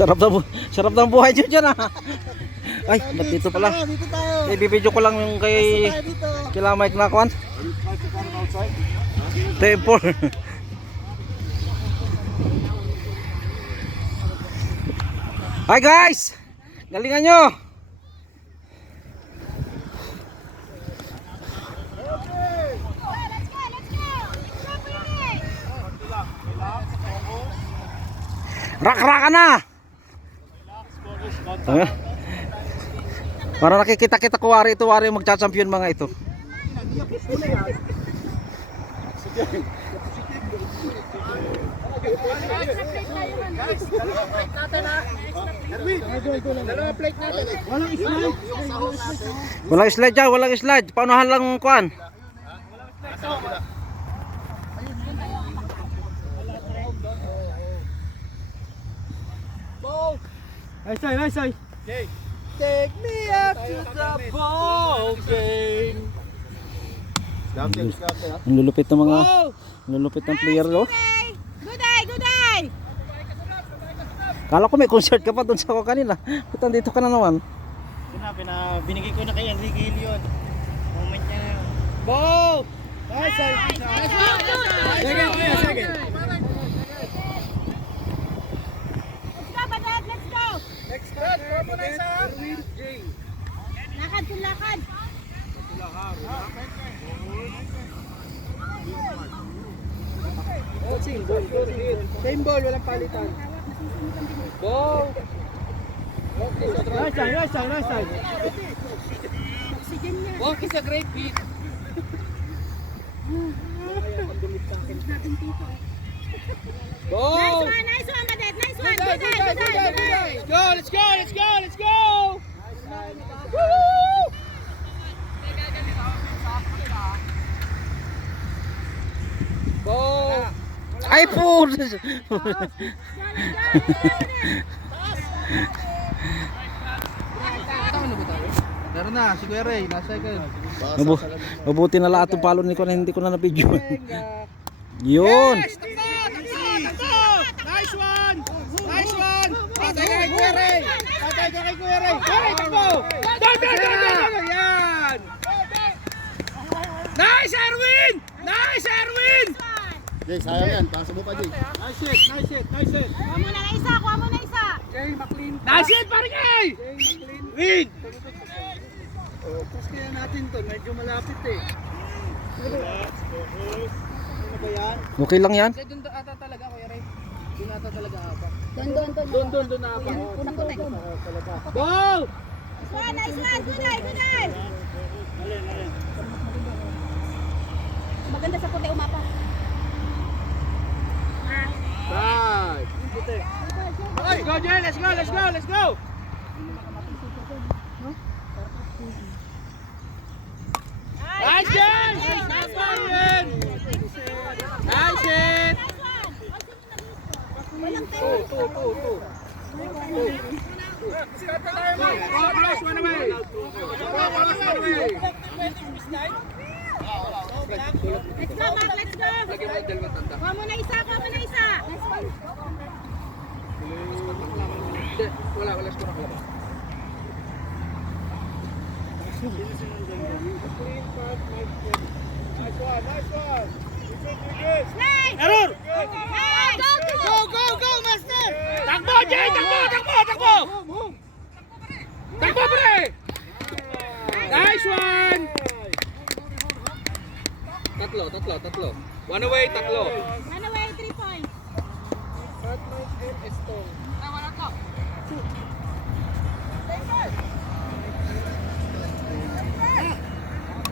Sarap ng buhay nyo dyan ah. Ay, ba't dito pala? Dito tayo. Ibibidyo ko lang yung kay kila Mike na kwan. Tempor. Hi guys! Galingan nyo! Rak-raka na! Para nakikita-kita ko wari ito, wari magcha-champion mga ito. Dalawa plate natin. Walang slide. Walang slide dyan, walang slide. Paunahan lang kuan. Nice eye, nice eye. Okay. Take me up to the ball game. Ang lulupit ng mga lulupit ng player do. Good day, good day. Kala ko may concert ka pa doon sa ako kanina. Ba't dito ka na naman? Binigay ko na kay Enrique yun. Moment niya na yun. Ball! Nice eye. Second, second. Let's go, Badad, let's go. Lakad kung lakad. Same ball, walang palitan. Ball! Nice side, nice side, nice side. Oxygen niya. Walk is a great beat. Ball! Nice one, Badad, nice one. Good Good day, good day, good day. Let's go, let's go, let's go, let's go! Ball! Ay po! Laro na, si Kuya Ray, nasa second. Mabuti na lahat ng palo ni ko na hindi ko na na-video. Yun! Nice one! Nice one! Patay ka kay Kuya Ray! Patay ka kay Kuya Ray! Hey, takbo! Yan! Nice, Erwin! Nice, Erwin! Jay, sayang yan. Pasa mo pa, Jay. Nice hit, nice hit, nice hit. Kuha mo na isa, kuha mo na isa. Jay, McLean. Nice hit, pare kay! Win! Oh, pas kaya natin to, medyo malapit eh. Ano ba yan? Okay lang yan? Doon ata talaga, Kuya Ray. Doon ata talaga apa. Doon na apa. Unang putek. Ball! Nice one, good day, good day. Maganda sa puti umapa. Right. Let's go, Jay. Let's go, let's go, let's go. Nice, Jay. Nice one, Win. Nice hit. Two. Plus, one away. Let's go, Mark, let's go. Kuha mo na isa, kuha mo na isa. Nice one. Wala score ako. Nice one. Slide. Error! Nice. Go, master! Takbo, Jay! Takbo! Takbo, pre! Nice one! Tatlo. One away, tatlo. One away, 3 points.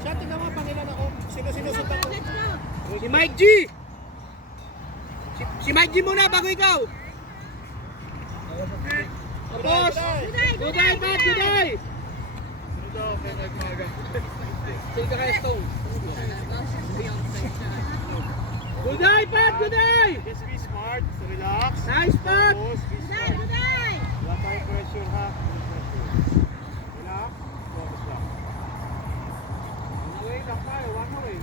Siya, tingnan mo, pangilan ako. Sino-sundan ko? Let's go. Si Mike G! Si Mike G muna bago ikaw! Tapos! Good day, Pat! Good day! Sige ka kay Stone. Good day, Pat! Good day! Just be smart. Relax. Nice, Pat! Good day. Wala tayong pressure, ha? Relax. Focus lang. One away lang tayo. One away.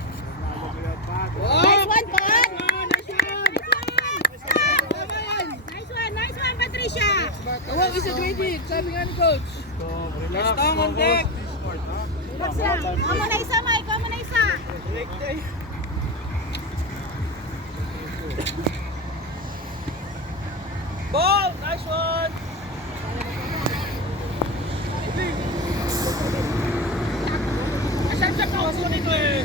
Nice one, Pat. Nice one! Nice one, Patricia. sabi nga ni coach. Relax lang on deck. Relax lang. Kuha mo na isa, Mike. Kuha mo na isa. Ball! Nice one! Asan siya pa? Kunin ko eh.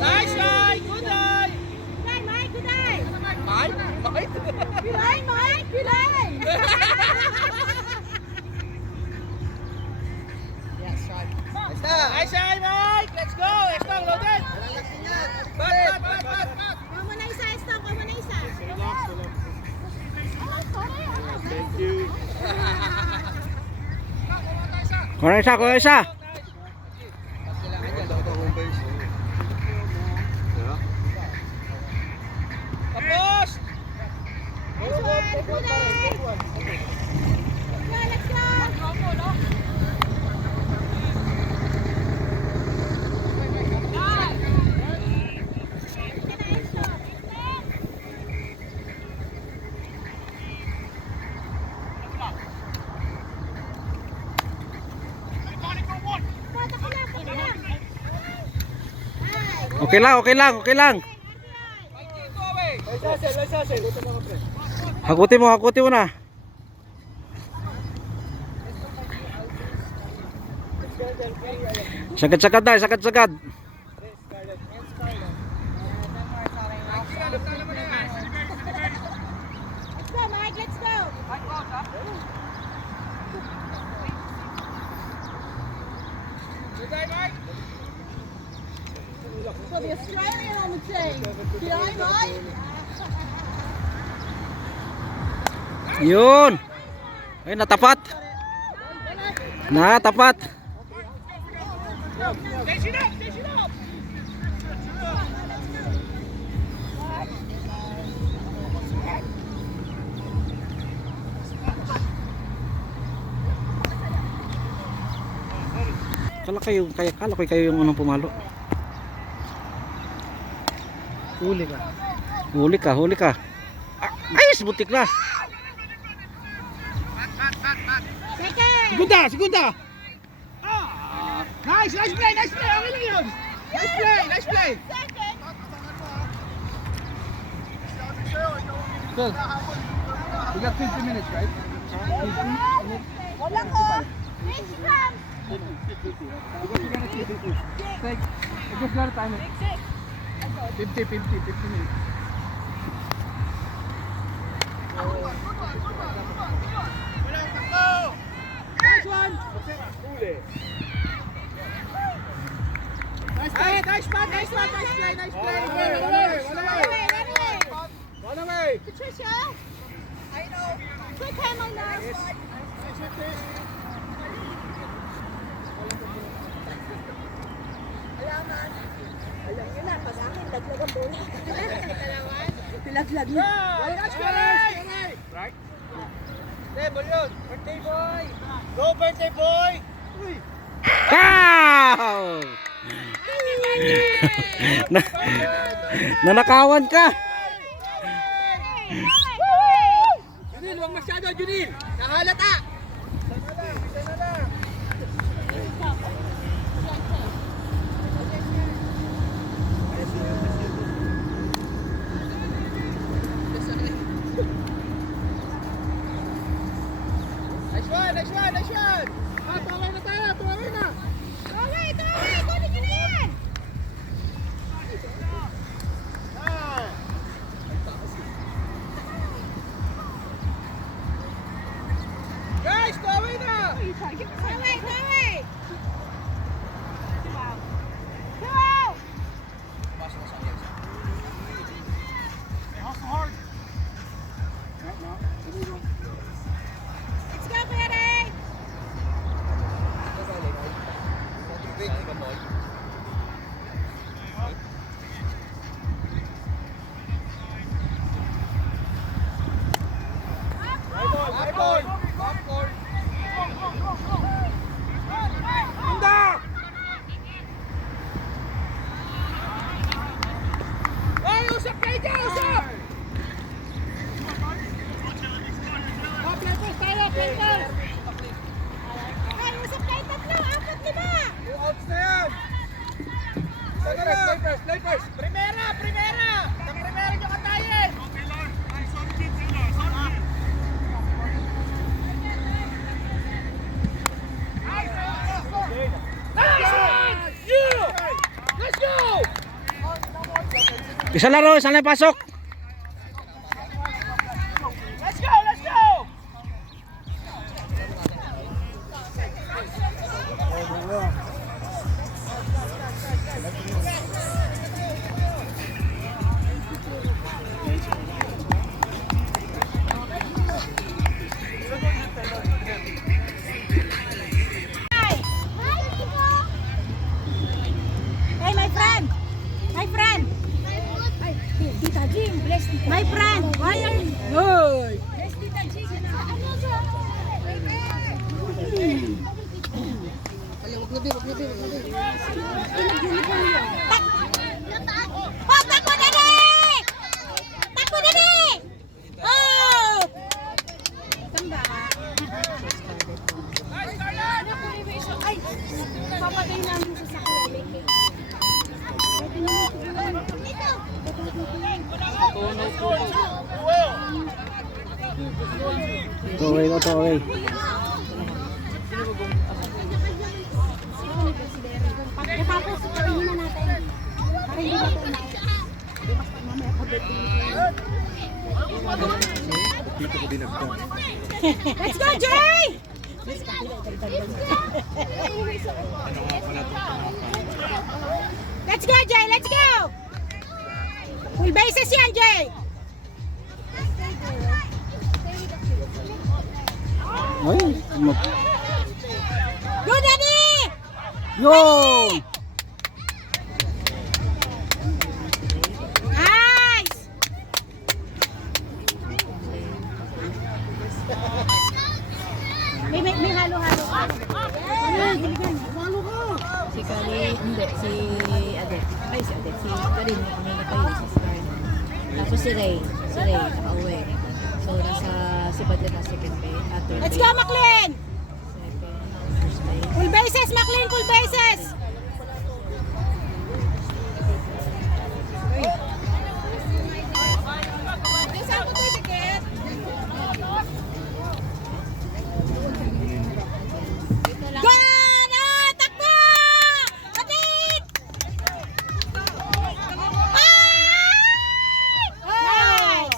Nice eye! Good eye! Pilay, Mike. Pilay. Mike? Mike? Pilay, Mike. Pilay. Nice eye, Mike! Let's go! Estong, loaded! Bat! Kuha mo na isa, Estong. Kuha mo na isa. Oh, sorry. Thank you. Kuha isa. Tapos! Nice one. Pilay. Let's go. Okay lang. Hakutin mo na. Sagad na, sagad. Let's go, Mike. Let's go. Good eye, Mike! So the Australian on the team. Pilay, Mike. Yun. Ay, natapat. Station up! Kala ko kayo yung unang pumalo. Huli ka. Huli ka. Ay, butik na. Second. Segunda! Nice play! Okay lang yun! Nice play! Second. Good. We got 50 minutes, right? Wala ko. Next round. I just got a time. 50 minutes. Nice one! Nice play! One away! Patricia. I know. Quick hand on that. Tilaglag yun. Nice play! Right? Table yun! Birthday boy! Go birthday boy! Wow! Nanakawan ka. Junil, huwag masyado, Junil! Nahalata! Nice one! Tuwaway na tayo! Tuwaway na! Taway! Kunin nyo na yan! Guys, tuwaway na! Taway! Go! Let's go, Pere! Usap kayo dyan! Usap! Play tayo! Primera! Sa primera nyo katayin! Let's go! Isa laro, isa lang pasok. Let's go! Let's go! Hey, my friend! My friend! Ay, Tita Jing, bless Tita. My friend, why are you? Hey! Bless Tita Jing. Oh, takbo na di! Takbo na di! Oh! Tamba. Ay, papatay namin sa sakyan. Okay, okay. Tapos, patayin na natin. Para hindi na ito na. Mamaya pagdating. Let's go, Jay! Let's go, Jay! Let's go! Full bases yan, Jay! Ay, Go, Daddy! yun! Nice! May halo-halo. Si Kali, hindi, si Adet. Ay, si Adet. Si Karin, kanina pa yun, si Scarlett. Tapos si Ray, nakauwi. So, nasa si Badlet na second base. Let's go, McLean! First base. Full bases, McLean! Full bases! Go! Ah, takbo! Atit! Nice!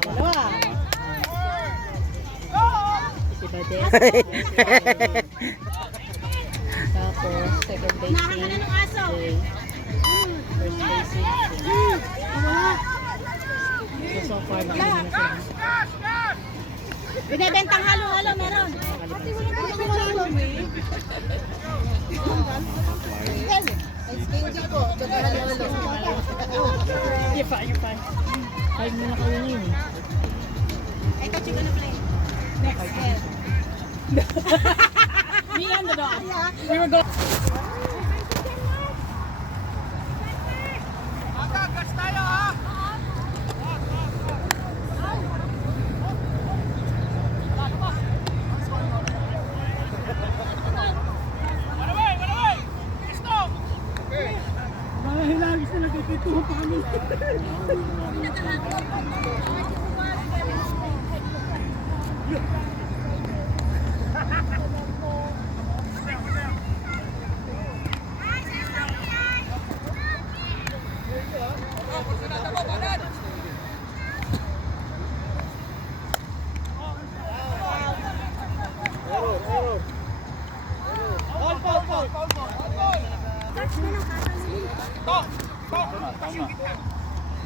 Dalawa. Si Badet. Tapos, second base Nahan ka na ng aso. Ray. First base si So far, nakalimutan na sila. Binibentang halo-halo meron. You're fine. 5 na kayo ngayon eh. Ito, chico na play. Next. Me and the dog. We were going. Gas tayo ha!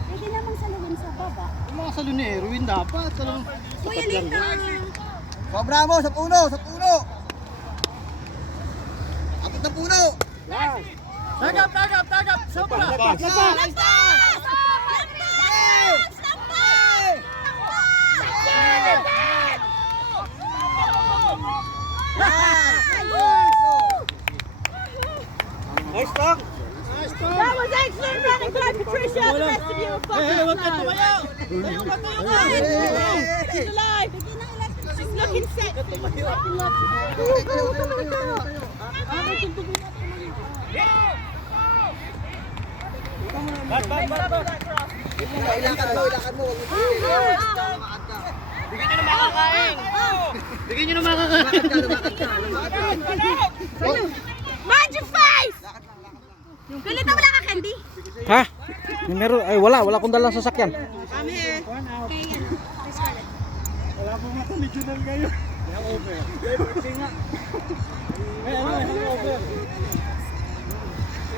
Pwede namang saluhin sa baba. Yung mga salunero, yun dapat. Kuya, late na. Sobra mo, sa puno! Abot ng puno! Tagap! Sobra! Lampas! Nice talk! That was excellent running by Patricia. The rest of you are fucking Huwag ka tumayo! Tayo ka! She's alive. She's looking set. Ilakad mo. Bigyan nyo na makakain. Bigyan nyo na makakain. Mind your face! Pilita mo lang ka, Candy. Ha? Numero, ay wala akong dalang sasakyan. Come here. Okay, Scarlett. Wala po nga original ngayon. Over. Over.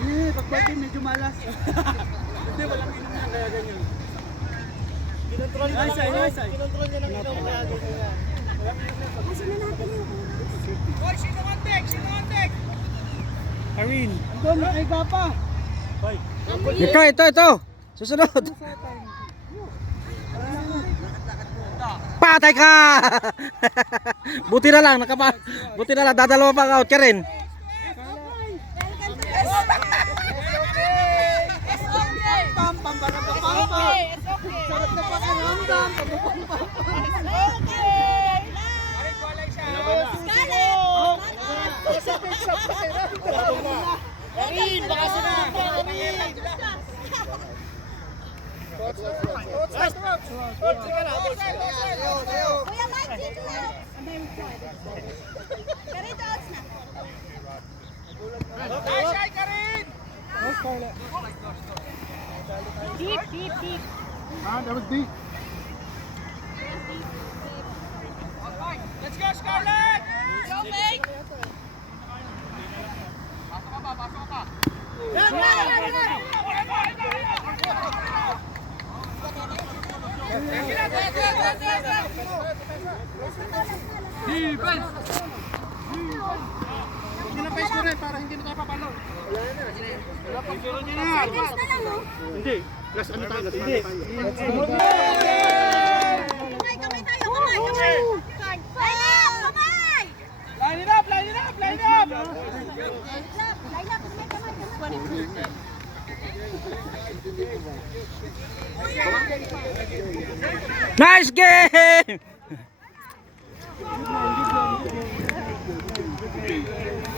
Pagbati medyo malas. Hindi, walang inom na kaya ganyan. Kinontrol niya ng inom. Kinontrol niya ng inom kaya ganyan. Walang inom na. Hoy, sino kontek? Sino kontek? Karin. Andun, ay gapa. Hoy. Ito. Susunod. Patay ka! Buti na lang, dadalawa pa out ka rin. Sarap na pakiramdam. Karin, baka sunod pa, Karin. Kuya Mike, dito na. Karito, outs na. Deep. Ah, that was deep. Let's go, Scarlett! Go, Mike. Pasok ka. Defense! Pinapais ko rin para hindi na tayo papalo. Wala pa. Seconds na lang, no? Hindi. Last ano tayo? Hindi. Kamay tayo, kamay. Line up, kamay. Line it up! Line up, kamay. Nice game!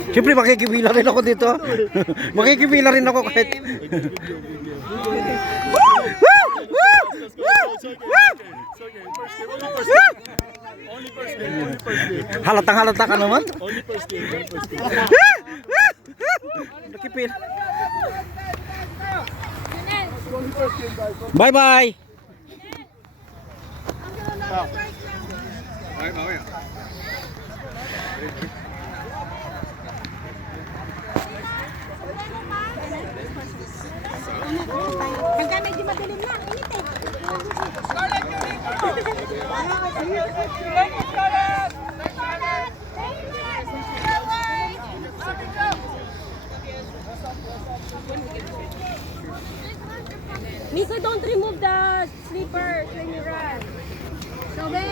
Siyempre makikibila rin ako dito. Makikibila rin ako kahit. Halata ka naman. Nakipil. Bye. Pagka medyo madilim na, init eh. Miko, don't remove the slippers when you run. Sobe!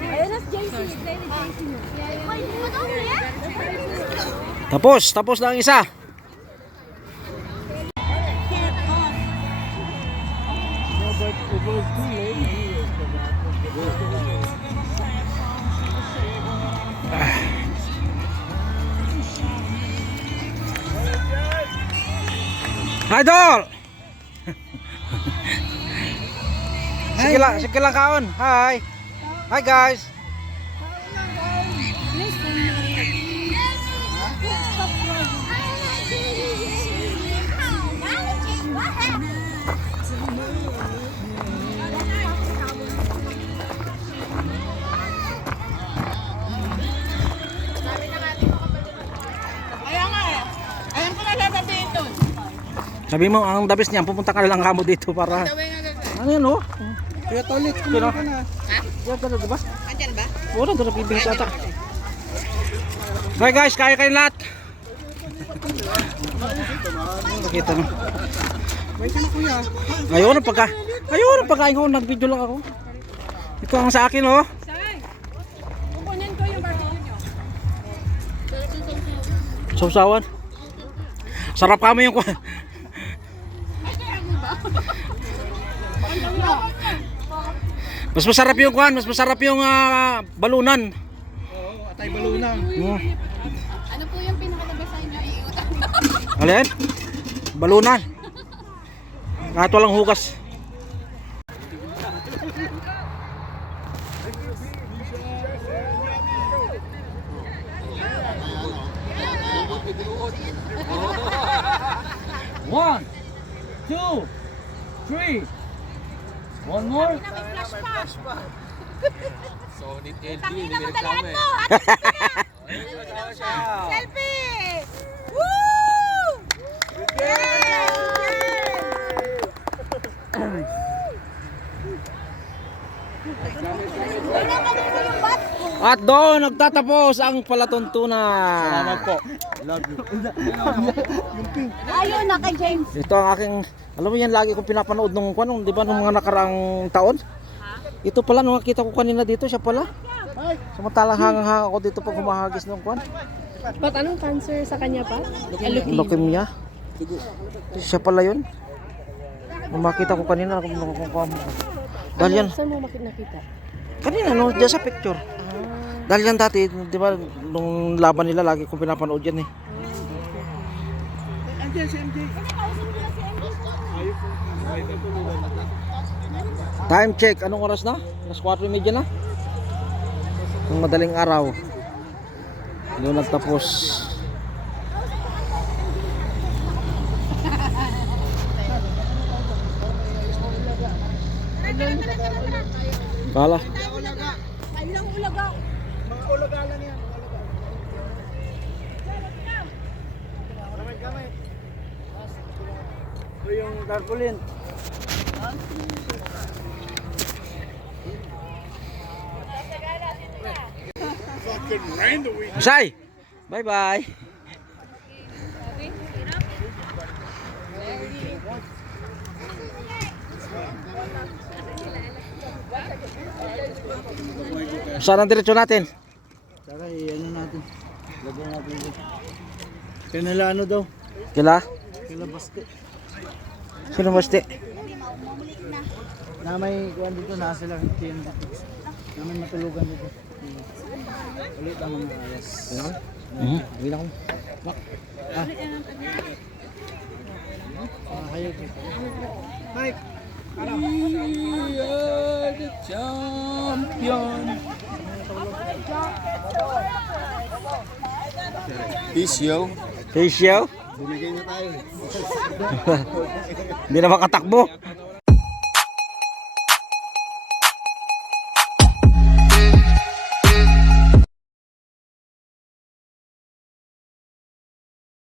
Ayun na si JC. Tapos na ang isa. Idol! Sige lang kaon. Hi guys. Sabi mo, ang dabis niyan, pupunta ka lang kamo dito para... Ano yan, oh? Kaya toilet, kumain ka na. Yan, diba? Andyan ba? Wala, doon napibihis ata. Okay guys, kaya kayo lahat. Nakita na. Wait ka na kuya. Ayaw na pagkain ko, nag-video lang ako. Ito ang sa akin, oh. Kukunin ko yung barbecue nyo. Sausawan. Sarap kami yung... Mas masarap yung kuhan, mas masarap yung balunan. Oo, atay balunan. Ano po yung pinakalabasan nyo? Iutan. Alin? Balunan. Kahit walang hugas. One, two, three. One more. Flash pa. Solid LD, Tangina mo, nireklamo dalian eh. mo. Selfie! Woo! At doon nagtatapos ang palatuntunan. po. Love you. Ayun na kay James. Ito ang aking, alam mo yan, lagi kong pinapanood nung kwan, di ba, nung mga nakaraang taon? Ito pala, nung nakita ko kanina dito, siya pala. Samantalang hangang-hanga ako dito pag humahagis ng kwan. Ba't anong cancer sa kanya pa? Leukemia. Siya pala yun. Nung makita ko kanina, dahil yan, Saan mo nakita? kanina, no, dyan sa picture. Dahil yan dati, di ba, nung laban nila, lagi kong pinapanood yan eh. Andiyan si MJ. Time check, anong oras na? Alas 4:30 na? Ng madaling araw. Doon nagtapos. Kala. Ayun ang ulaga. Mga ulaga lang yan. Kamay. Ito yung tarpaulin. Say, bye-bye. Saan ang diretsyo natin? Tara, ano natin. Lagyan natin dito. Kanila ano daw? Kila? Kila baste. Sino basti? Na may kuwan dito, nasa lang TNT. Na may matulugan dito. Ulit ang mga ayas. Bilang ko. Hayag. Mike! We are the champion. Pisyo. Facial? Bumigay na tayo. Hindi na makatakbo.